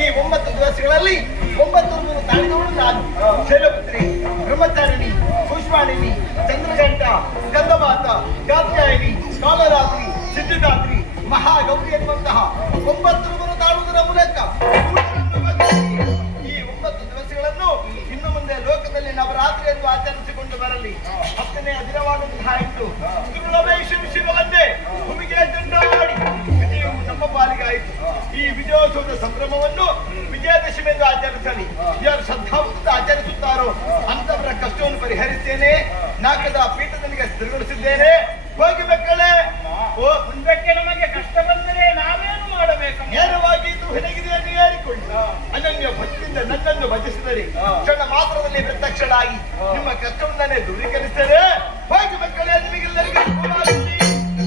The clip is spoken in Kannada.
ಈ 9 ದಿವಸಗಳಲ್ಲಿ 9 ತಾಳಿದವಳು ನಾನು. ಶೈಲಪುತ್ರಿ, ಬ್ರಹ್ಮಚಾರಿಣಿ, ಪುಷ್ಪಾಣಿನಿ, ಚಂದ್ರಘಂಟ, ಸ್ಕಂದಮಾತ, ಕಾತ್ಯಾಯಿನಿ, ಕಾಲರಾತ್ರಿ, ಸಿದ್ಧಿದಾತ್ರಿ, ಮಹಾಗೌರಿ ಎನ್ನುವಂತಹ 9 ತಾಳುವುದರ ಮೂಲಕ ಈ 9 ದಿವಸಗಳನ್ನು ಇನ್ನು ಮುಂದೆ ಲೋಕದಲ್ಲಿ ನವರಾತ್ರಿ ಎಂದು ಆಚರಿಸಿಕೊಂಡು ಬರಲಿ. 10ನೇ ದಿನವಾದಂತಹ ಇಂದು ಶಿವವಂದೇ ಭೂಮಿಗೆ ದಂಡಾಡಿ ವಿಜಯವು ನಮ್ಮ ಪಾಲಿಗಾಯಿತು. ಈ ವಿಜಯೋತ್ಸವದ ಸಂಭ್ರಮವನ್ನು ವಿಜಯದಶಮಿ ಎಂದು ಆಚರಿಸಲಿ. ಯಾರು ಶ್ರದ್ಧಾವಂತ ಆಚರಿಸುತ್ತಾರೋ ಅಂತವರ ಕಷ್ಟವನ್ನು ಪರಿಹರಿಸ್ತೇನೆ. ನಾಲ್ಕದ ಪೀಠದನಿಗೆ ಸ್ಥಿರಗೊಳಿಸಿದ್ದೇನೆ. ಹೋಗಿ ಮಕ್ಕಳೇ, ಮುಂದಕ್ಕೆ ನಮಗೆ ಕಷ್ಟ ಬಂದರೆ ನಾವೇನು ಮಾಡಬೇಕು? ನೇರವಾಗಿ ಇದು ಹೆಣಗಿದೆಯನ್ನು ಏರಿಕೊಳ್ಳಿ. ಅನನ್ಯ ಭಕ್ತಿಯಿಂದ ನನ್ನನ್ನು ಭಜಿಸಿದರೆ ಕ್ಷಣ ಮಾತ್ರದಲ್ಲಿ ಪ್ರತ್ಯಕ್ಷರಾಗಿ ನಿಮ್ಮ ಕಷ್ಟವನ್ನೇ ದೂರೀಕರಿಸಿದರೆ